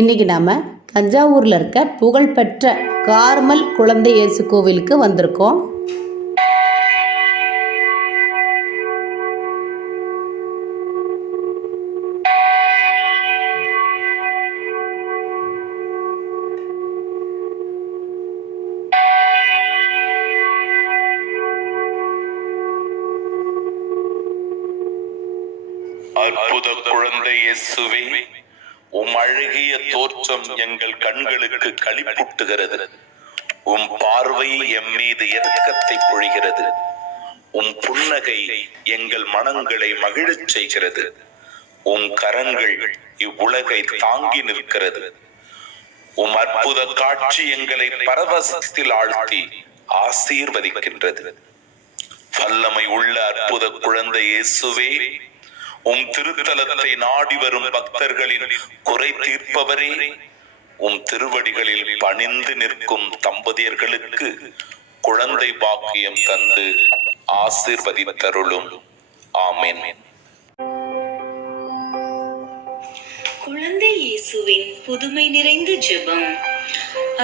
இன்றைக்கி நாம் தஞ்சாவூரில் இருக்க புகழ்பெற்ற கார்மல் குழந்தை இயேசு கோவிலுக்கு வந்திருக்கோம். அற்புத குழந்தை இயேசுவே, உம் அழகிய தோற்றம் எங்கள் கண்களுக்கு களிப்பூட்டுகிறது. உம் பார்வை எம் மீது இரக்கத்தை பொழிகிறது. உம் புன்னகை எங்கள் மனங்களை மகிழச் செய்கிறது. உம் கரங்கள் இவ்வுலகை தாங்கி நிற்கிறது. உம் அற்புத காட்சி எங்களை பரவசத்தில் ஆழ்த்தி ஆசீர்வதிக்கின்றது. வல்லமை உள்ள அற்புத குழந்தை இயேசுவே, உம் திருத்தலத்தை நாடி வரும் பக்தர்களின் குறை தீர்ப்பவரே, உம் திருவடிகளில் பணிந்து நிற்கும் தம்பதியர்களுக்கு குழந்தை பாக்கியம் தந்து ஆசீர்வதித்தருளும். ஆமென். குழந்தை இயேசுவின் புதுமை நிறைந்த ஜெபம்.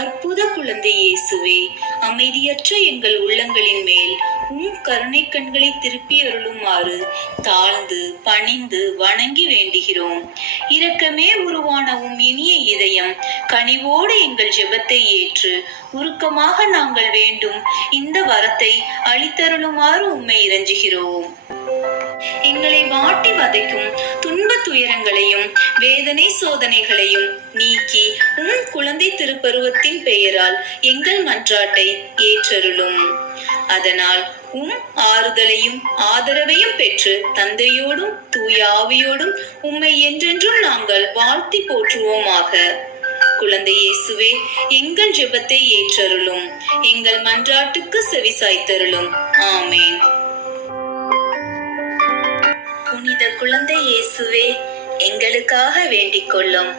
அற்புத குழந்தை இயேசுவே, அமைதியற்ற எங்கள் உள்ளங்களின் மேல் உம் கருணை கண்களை திருப்பி அருளுமாறு தாழ்ந்து பணிந்து வணங்கி வேண்டுகிறோம். இரக்கமே உருவான உம் இனிய இதயம் கனிவோடு எங்கள் ஜெபத்தை ஏற்று உருக்கமாக நாங்கள் வேண்டும் இந்த வரத்தை அளித்தருளுமாறு உம்மை இறைஞ்சுகிறோம். எங்களை வாட்டி வதைக்கும் துன்ப துயரங்களையும் வேதனை சோதனைகளையும் நீக்கி உம் குழந்தை திருப்பருவத்தின் பெயரால் எங்கள் மன்றாட்டை ஏற்றருளும். அதனால் உம் ஆறுதலையும் ஆதரவையும் பெற்று தந்தையோடும் தூய ஆவியோடும் உம்மை என்றென்றும் நாங்கள் வாழ்த்தி போற்றுவோமாக. குழந்தை இயேசுவே, எங்கள் ஜெபத்தை ஏற்றருளும். எங்கள் மன்றாட்டுக்கு செவிசாய்த்தருளும். ஆமென். புனித குழந்தை இயேசுவே, எங்களுக்காக வேண்டிக் கொள்ளும்.